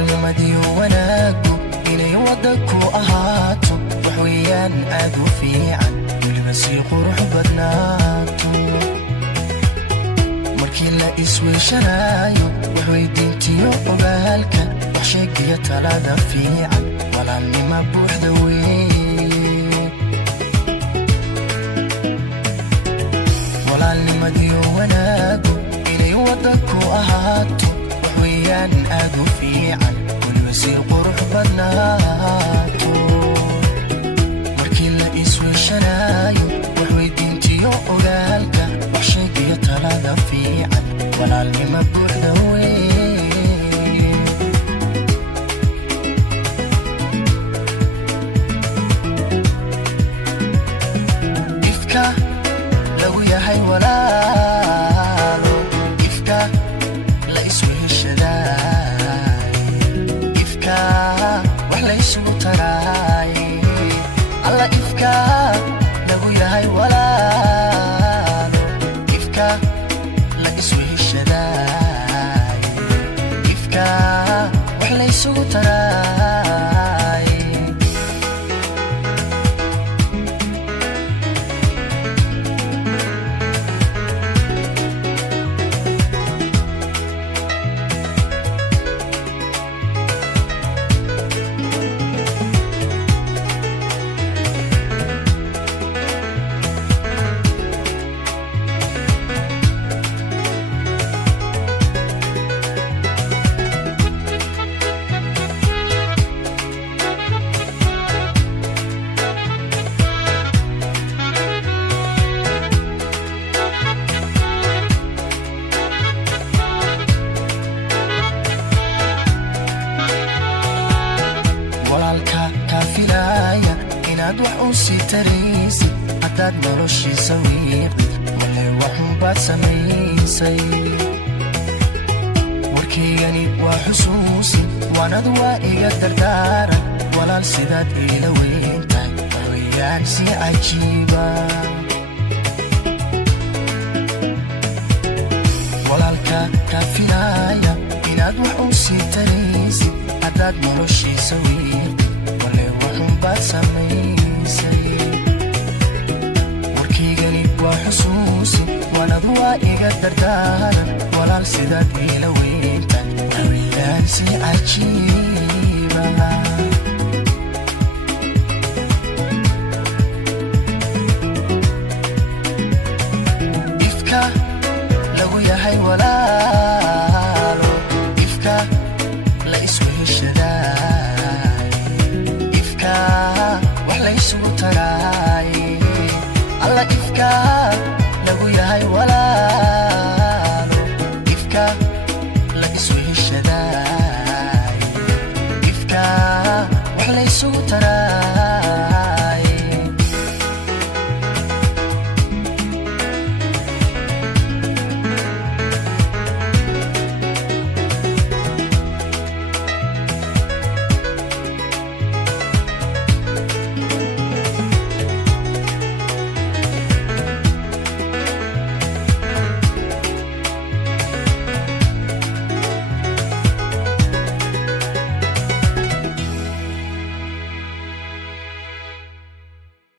walaalnimadii wanaagu inay wada ku ahaato wax weeyaan aad u fiican weliba sii qurux badnaato markii la isweeshanayo wax weydiintiyo ogaalka wax sheegiyo talada fiican walaalnima buuxda weeye walaalnimadii wanaagu inay wada ku ahaato wax weeyaan aad u fiican weliba sii qurux badnaato markii la isweeshanayo wax weydiintiyo ogaalka wax sheegiyo talada fiican walaalnima buuxda weeye ifka lagu yahay walaalo ifka la isweeshadaay ifka wax la isugu taraay alla ifka lagu yahay walaalo ifka la isweeshadaay ifka wax la isugu taraay walaalka kaa filaaya inaad wax u sii taraysid haddaad noloshiisa wiiqid wale waxunbaad samaysay warkaygani waa xusuusin waanad waa iga dardaaran walaal sidaad iila weyntahay wax weeyaan si cajiiba walaalka kaa filaaya inaad wax u sii taraysid haddaad noloshiisa wiiqid wale waxunbaad samaysay warkaygani waa xusuusin waanad waa iga dardaaran walaal sidaad iila weyntahay wax weeyaan si cajiiba ifka lagu yahay walaalo ifka la isweeshadaay ifka wax la isugu taraay alla ifka lagu yahay walaalo ifka la isweeshadaay ifka wax la isugu taraay